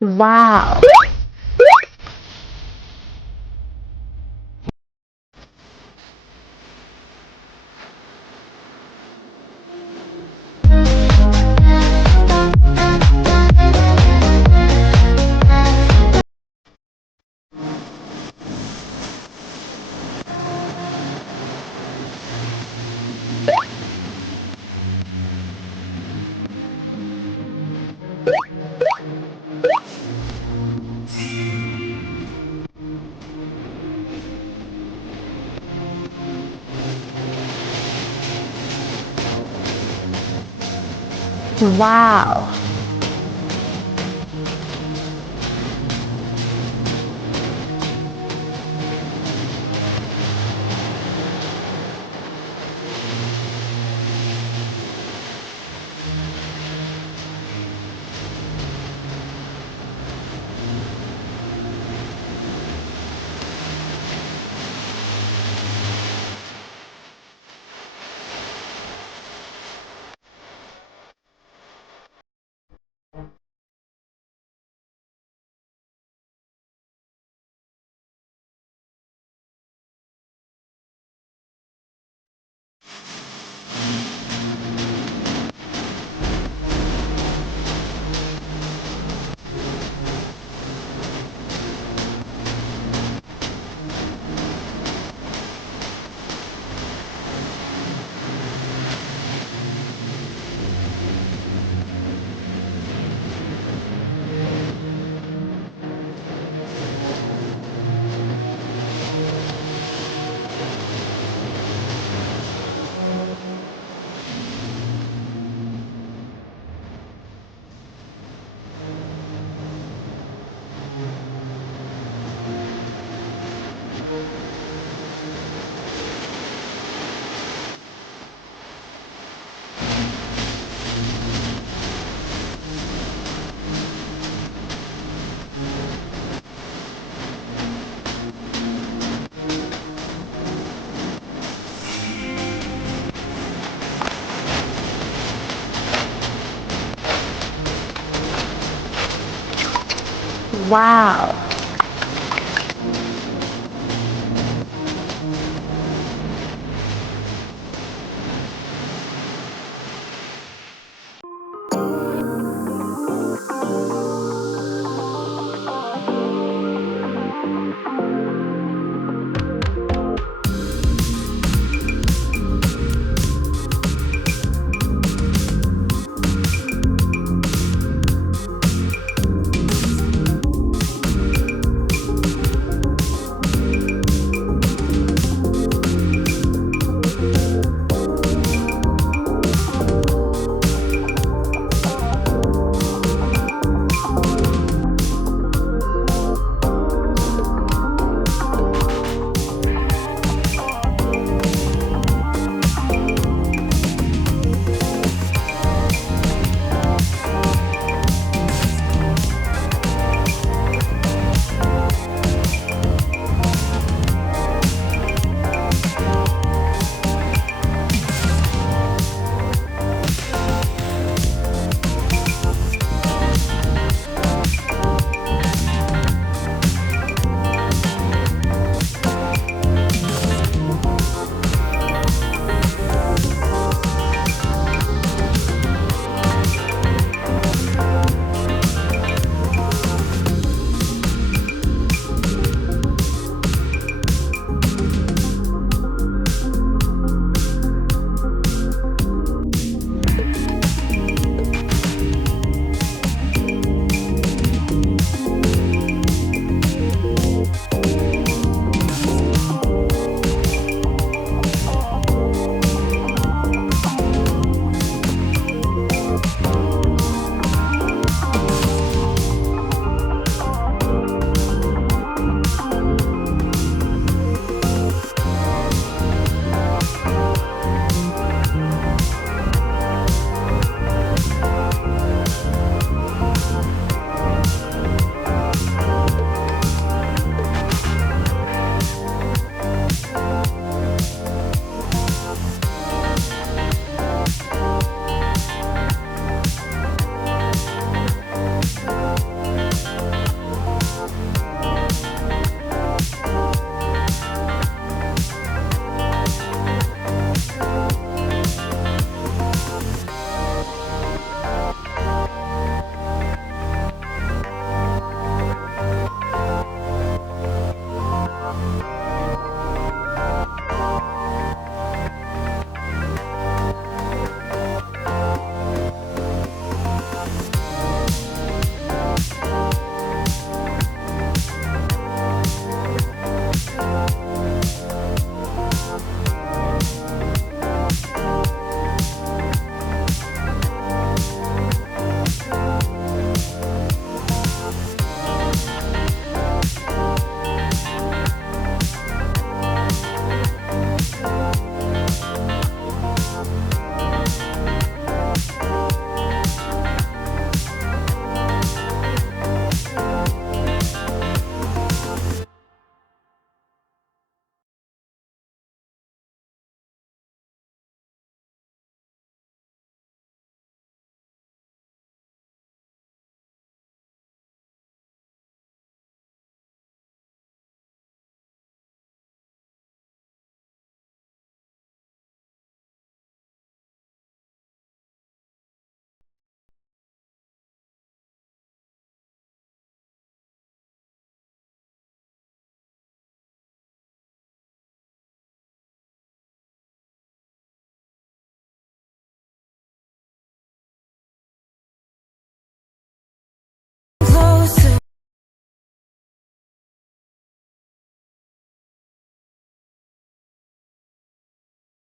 哇哦。Wow. wow.